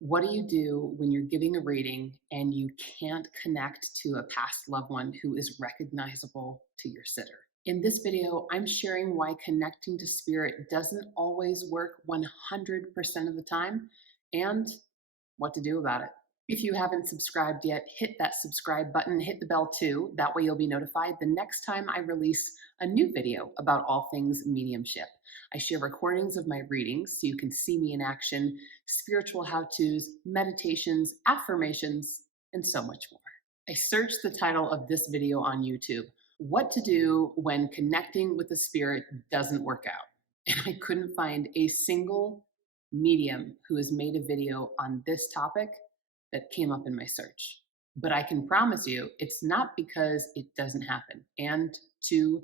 What do you do when you're giving a reading and you can't connect to a past loved one who is recognizable to your sitter? In this video, I'm sharing why connecting to spirit doesn't always work 100% of the time and what to do about it. If you haven't subscribed yet, hit that subscribe button, hit the bell too. That way you'll be notified the next time I release a new video about all things mediumship. I share recordings of my readings so you can see me in action, spiritual how-tos, meditations, affirmations, and so much more. I searched the title of this video on YouTube, What to Do When Connecting with the Spirit Doesn't Work Out. And I couldn't find a single medium who has made a video on this topic that came up in my search. But I can promise you it's not because it doesn't happen, and to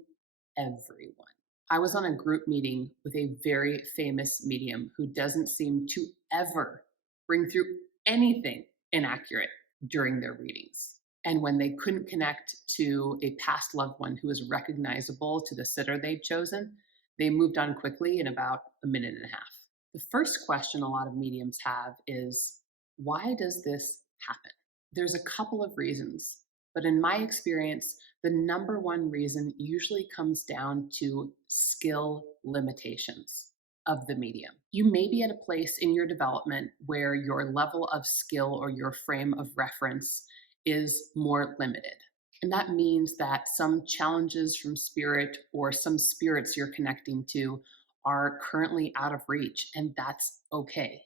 everyone. I was on a group meeting with a very famous medium who doesn't seem to ever bring through anything inaccurate during their readings. And when they couldn't connect to a past loved one who was recognizable to the sitter they'd chosen, they moved on quickly in about a minute and a half. The first question a lot of mediums have is, why does this happen? There's a couple of reasons, but in my experience, the number one reason usually comes down to skill limitations of the medium. You may be at a place in your development where your level of skill or your frame of reference is more limited. And that means that some challenges from spirit or some spirits you're connecting to are currently out of reach, and that's okay.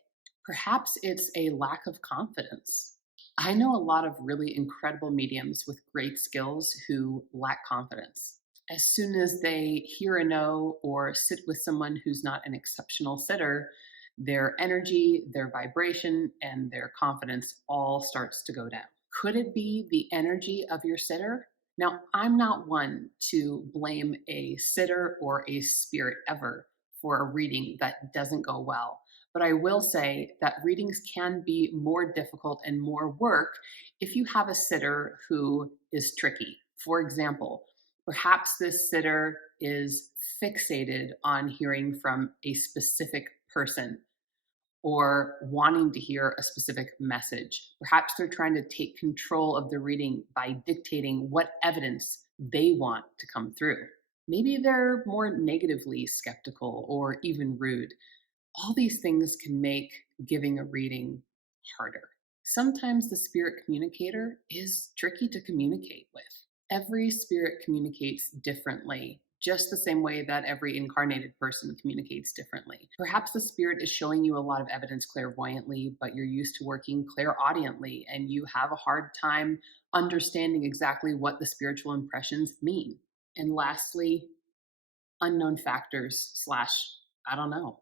Perhaps it's a lack of confidence. I know a lot of really incredible mediums with great skills who lack confidence. As soon as they hear a no or sit with someone who's not an exceptional sitter, their energy, their vibration, and their confidence all starts to go down. Could it be the energy of your sitter? Now, I'm not one to blame a sitter or a spirit ever for a reading that doesn't go well. But I will say that readings can be more difficult and more work if you have a sitter who is tricky. For example, perhaps this sitter is fixated on hearing from a specific person or wanting to hear a specific message. Perhaps they're trying to take control of the reading by dictating what evidence they want to come through. Maybe they're more negatively skeptical or even rude. All these things can make giving a reading harder. Sometimes the spirit communicator is tricky to communicate with. Every spirit communicates differently, just the same way that every incarnated person communicates differently. Perhaps the spirit is showing you a lot of evidence clairvoyantly, but you're used to working clairaudiently and you have a hard time understanding exactly what the spiritual impressions mean. And lastly, unknown factors slash, I don't know.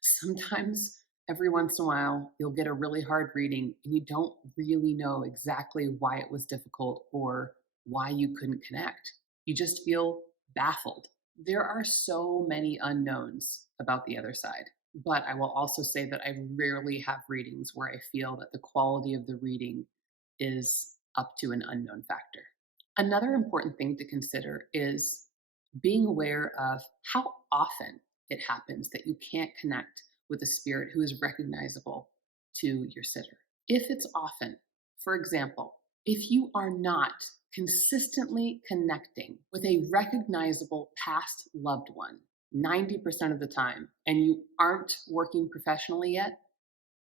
Sometimes every once in a while, you'll get a really hard reading and you don't really know exactly why it was difficult or why you couldn't connect. You just feel baffled. There are so many unknowns about the other side. But I will also say that I rarely have readings where I feel that the quality of the reading is up to an unknown factor. Another important thing to consider is being aware of how often it happens that you can't connect with a spirit who is recognizable to your sitter. If it's often, for example, if you are not consistently connecting with a recognizable past loved one 90% of the time, and you aren't working professionally yet,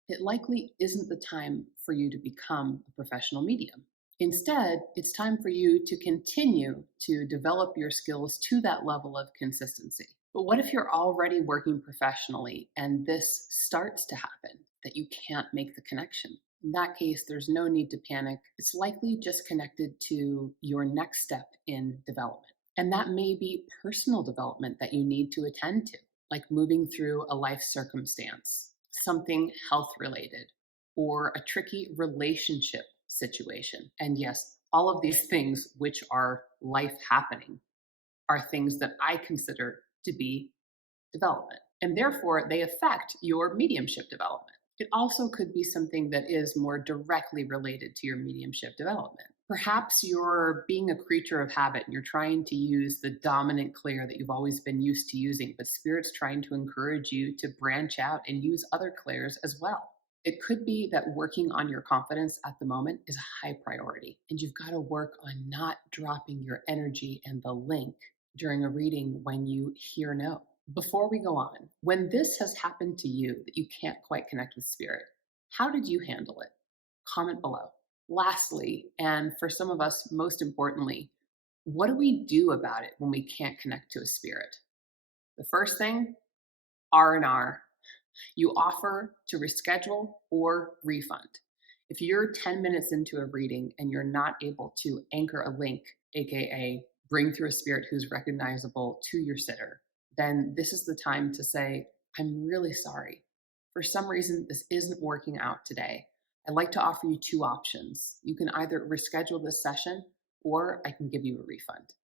it likely isn't the time for you to become a professional medium. Instead, it's time for you to continue to develop your skills to that level of consistency. But what if you're already working professionally and this starts to happen, that you can't make the connection? In that case, there's no need to panic. It's likely just connected to your next step in development. And that may be personal development that you need to attend to, like moving through a life circumstance, something health related, or a tricky relationship situation. And yes, all of these things, which are life happening, are things that I consider to be development. And therefore, they affect your mediumship development. It also could be something that is more directly related to your mediumship development. Perhaps you're being a creature of habit and you're trying to use the dominant clair that you've always been used to using, but Spirit's trying to encourage you to branch out and use other clairs as well. It could be that working on your confidence at the moment is a high priority, and you've got to work on not dropping your energy and the link during a reading when you hear no. Before we go on, when this has happened to you that you can't quite connect with spirit, how did you handle it? Comment below. Lastly, and for some of us most importantly, what do we do about it when we can't connect to a spirit? The first thing, R&R. You offer to reschedule or refund. If you're 10 minutes into a reading and you're not able to anchor a link, AKA bring through a spirit who's recognizable to your sitter, then this is the time to say, I'm really sorry. For some reason, this isn't working out today. I'd like to offer you two options. You can either reschedule this session or I can give you a refund.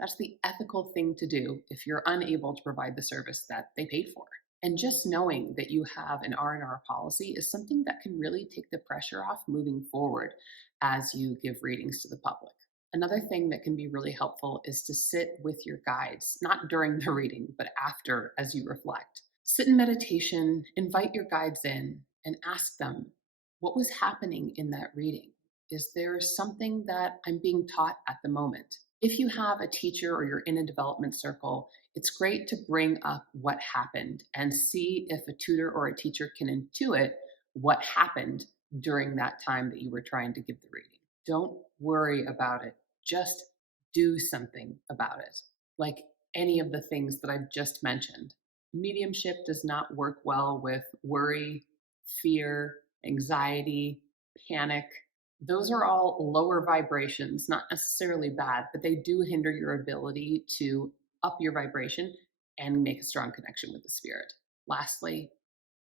That's the ethical thing to do if you're unable to provide the service that they paid for. And just knowing that you have an R&R policy is something that can really take the pressure off moving forward as you give readings to the public. Another thing that can be really helpful is to sit with your guides, not during the reading, but after as you reflect. Sit in meditation, invite your guides in, and ask them, what was happening in that reading? Is there something that I'm being taught at the moment? If you have a teacher or you're in a development circle, it's great to bring up what happened and see if a tutor or a teacher can intuit what happened during that time that you were trying to give the reading. Don't worry about it. Just do something about it. Like any of the things that I've just mentioned. Mediumship does not work well with worry, fear, anxiety, panic. Those are all lower vibrations, not necessarily bad, but they do hinder your ability to up your vibration and make a strong connection with the spirit. Lastly,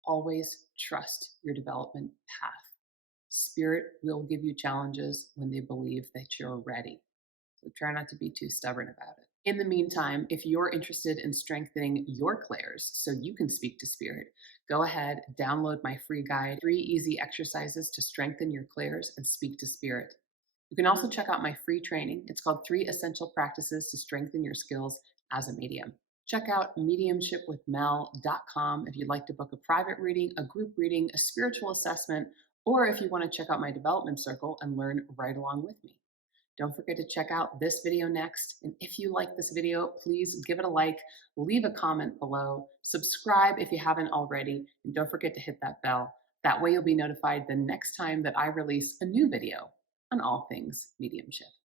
always trust your development path. Spirit will give you challenges when they believe that you're ready. So try not to be too stubborn about it. In the meantime, if you're interested in strengthening your clairs so you can speak to spirit, go ahead, download my free guide, 3 easy exercises to strengthen your clairs and speak to spirit. You can also check out my free training. It's called 3 Essential Practices to Strengthen Your Skills as a Medium. Check out mediumshipwithmel.com if you'd like to book a private reading, a group reading, a spiritual assessment, or if you want to check out my development circle and learn right along with me. Don't forget to check out this video next. And if you like this video, please give it a like, leave a comment below, subscribe if you haven't already, and don't forget to hit that bell. That way you'll be notified the next time that I release a new video on all things mediumship.